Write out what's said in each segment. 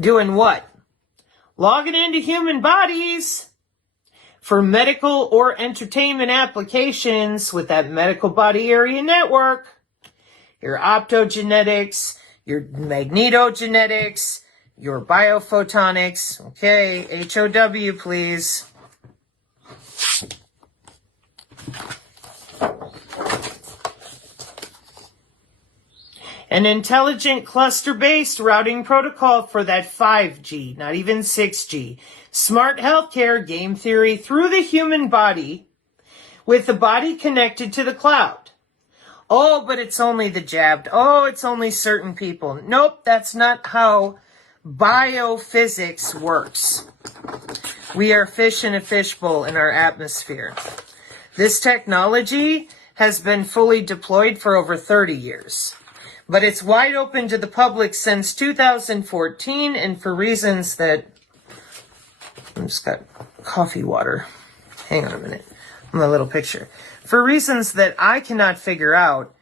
Doing what? Logging into human bodies for medical or entertainment applications with that medical body area network. Your optogenetics, your magnetogenetics, your biophotonics. Okay, HOW, please. An intelligent cluster-based routing protocol for that 5G, not even 6G. Smart healthcare game theory through the human body with the body connected to the cloud. Oh, but it's only the jabbed. Oh, it's only certain people. Nope, that's not how biophysics works. We are fish in a fishbowl in our atmosphere. This technology has been fully deployed for over 30 years. But it's wide open to the public since 2014, and for reasons that... I just got coffee water. Hang on a minute. My little picture. For reasons that I cannot figure out,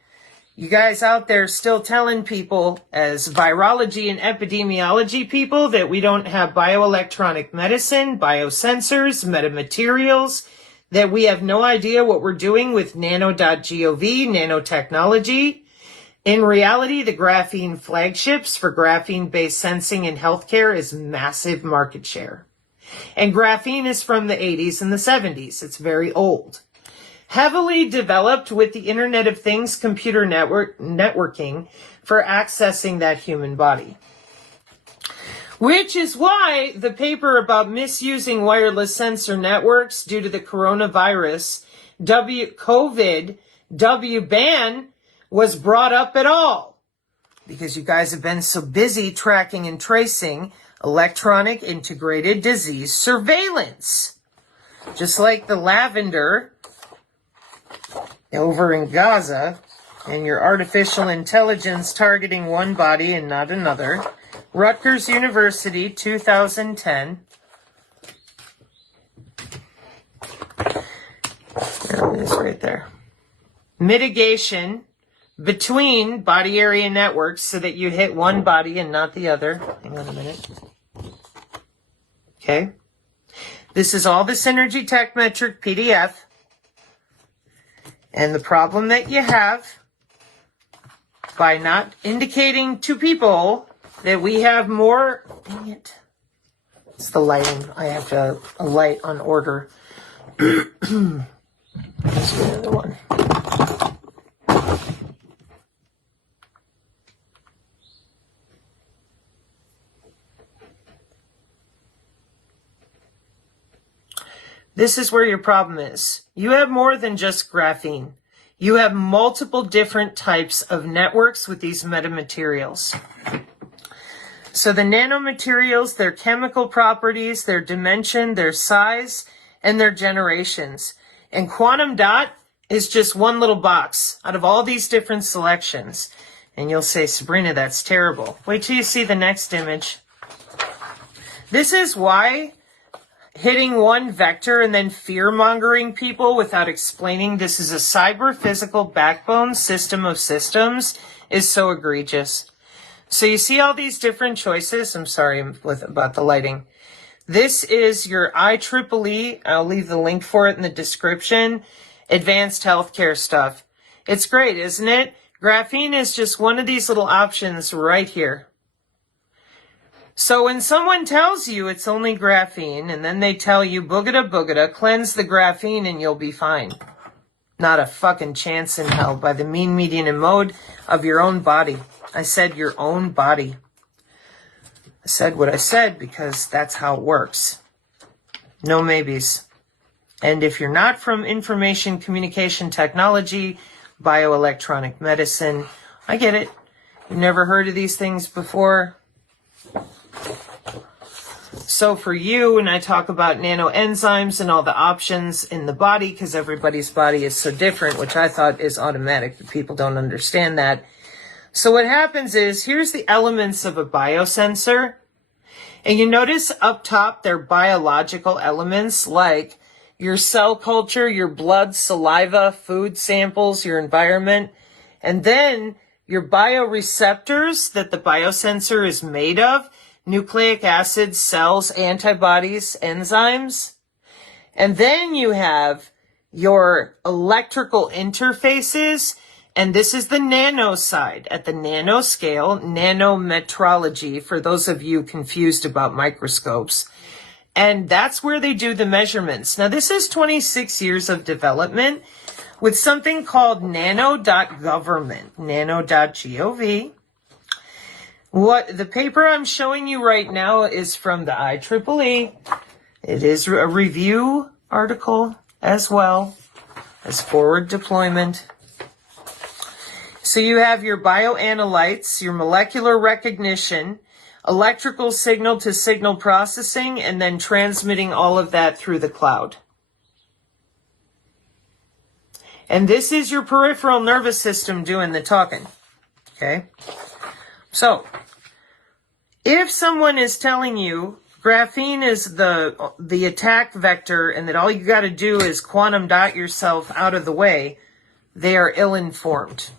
you guys out there still telling people as virology and epidemiology people that we don't have bioelectronic medicine, biosensors, metamaterials, that we have no idea what we're doing with nano.gov, nanotechnology. In reality, the graphene flagships for graphene-based sensing in healthcare is massive market share. And graphene is from the 80s and the 70s. It's very old. Heavily developed with the Internet of Things computer networking for accessing that human body. Which is why the paper about misusing wireless sensor networks due to the coronavirus, COVID, ban, was brought up at all. Because you guys have been so busy tracking and tracing electronic integrated disease surveillance. Just like the lavender over in Gaza and your artificial intelligence targeting one body and not another. Rutgers University, 2010. There it is right there. Mitigation between body area networks so that you hit one body and not the other. Hang on a minute. Okay. This is all the Synergy Tech Metric PDF. And the problem that you have by not indicating to people that we have more, dang it, it's the lighting. I have to a light on order. Let's do another one. This is where your problem is. You have more than just graphene. You have multiple different types of networks with these metamaterials. So the nanomaterials, their chemical properties, their dimension, their size, and their generations. And quantum dot is just one little box out of all these different selections. And you'll say, Sabrina, that's terrible. Wait till you see the next image. This is why hitting one vector and then fear-mongering people without explaining this is a cyber-physical backbone system of systems is so egregious. So you see all these different choices? I'm sorry about the lighting. This is your IEEE, I'll leave the link for it in the description, advanced healthcare stuff. It's great, isn't it? Graphene is just one of these little options right here. So when someone tells you it's only graphene, and then they tell you, boogada boogada, cleanse the graphene and you'll be fine. Not a fucking chance in hell by the mean, median, and mode of your own body. I said your own body. I said what I said because that's how it works. No maybes. And if you're not from information communication technology, bioelectronic medicine, I get it. You've never heard of these things before. So for you, and I talk about nanoenzymes and all the options in the body, because everybody's body is so different, which I thought is automatic, but people don't understand that. So what happens is, here's the elements of a biosensor. And you notice up top, they're biological elements like your cell culture, your blood, saliva, food samples, your environment. And then your bioreceptors that the biosensor is made of, nucleic acids, cells, antibodies, enzymes. And then you have your electrical interfaces, and this is the nano side. At the nanoscale, nanometrology, for those of you confused about microscopes. And that's where they do the measurements. Now, this is 26 years of development with something called nano.government, nano.gov. What the paper I'm showing you right now is from the IEEE. It is a review article as well as forward deployment. So you have your bioanalytes, your molecular recognition, electrical signal to signal processing, and then transmitting all of that through the cloud. And this is your peripheral nervous system doing the talking. Okay? So, if someone is telling you graphene is the attack vector and that all you got to do is quantum dot yourself out of the way, they are ill-informed.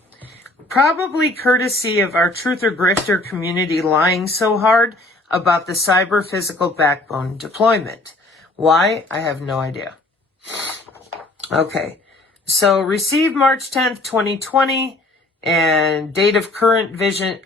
Probably courtesy of our truther grifter community lying so hard about the cyber physical backbone deployment. Why? I have no idea. Okay. So received March 10th, 2020, and date of current version,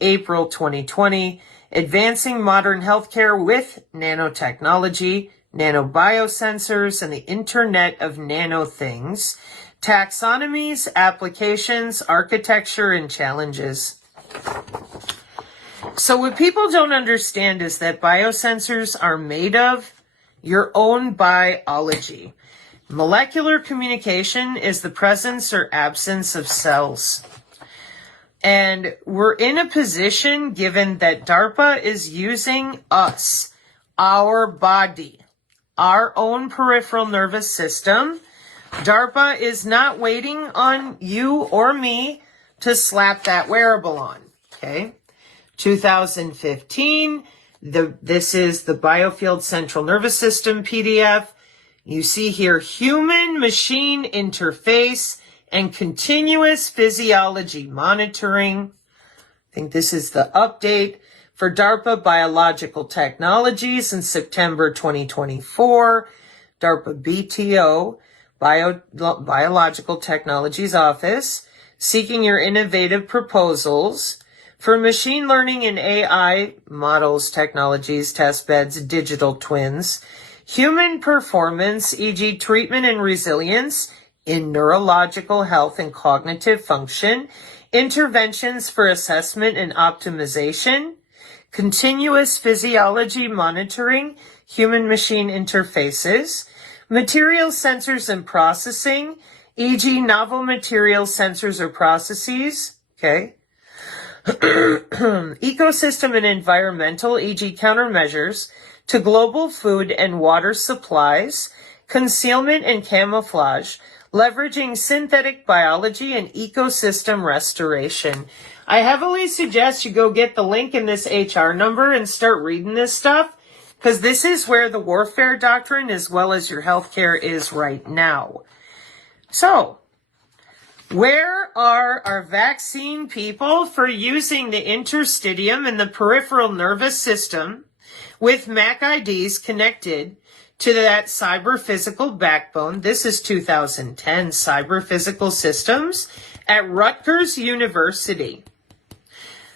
April 2020. Advancing modern healthcare with nanotechnology, nanobiosensors, and the Internet of Nano Things. Taxonomies, applications, architecture, and challenges. So what people don't understand is that biosensors are made of your own biology. Molecular communication is the presence or absence of cells. And we're in a position, given that DARPA is using us, our body, our own peripheral nervous system. DARPA is not waiting on you or me to slap that wearable on, okay? 2015, this is the Biofield Central Nervous System PDF. You see here human-machine interface and continuous physiology monitoring. I think this is the update for DARPA Biological Technologies in September 2024. DARPA BTO, Biological Technologies Office, seeking your innovative proposals for machine learning and AI models, technologies, test beds, digital twins, human performance, e.g. treatment and resilience in neurological health and cognitive function, interventions for assessment and optimization, continuous physiology monitoring, human-machine interfaces, material sensors and processing, e.g. novel material sensors or processes, okay? Ecosystem and environmental, e.g. countermeasures to global food and water supplies, concealment and camouflage, leveraging synthetic biology and ecosystem restoration. I heavily suggest you go get the link in this HR number and start reading this stuff, because this is where the warfare doctrine as well as your healthcare is right now. So, where are our vaccine people for using the interstitium and the peripheral nervous system with MAC IDs connected to that cyber physical backbone? This is 2010 cyber physical systems at Rutgers University.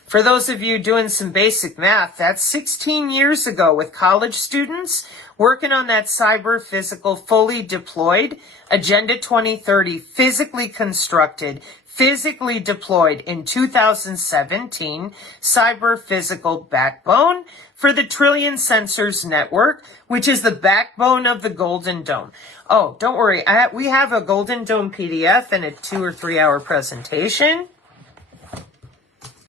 For those of you doing some basic math, that's 16 years ago with college students working on that cyber physical fully deployed Agenda 2030 physically constructed, physically deployed in 2017 cyber physical backbone for the Trillion Sensors Network, which is the backbone of the Golden Dome. Oh, don't worry. We have a Golden Dome PDF and a 2 or 3 hour presentation.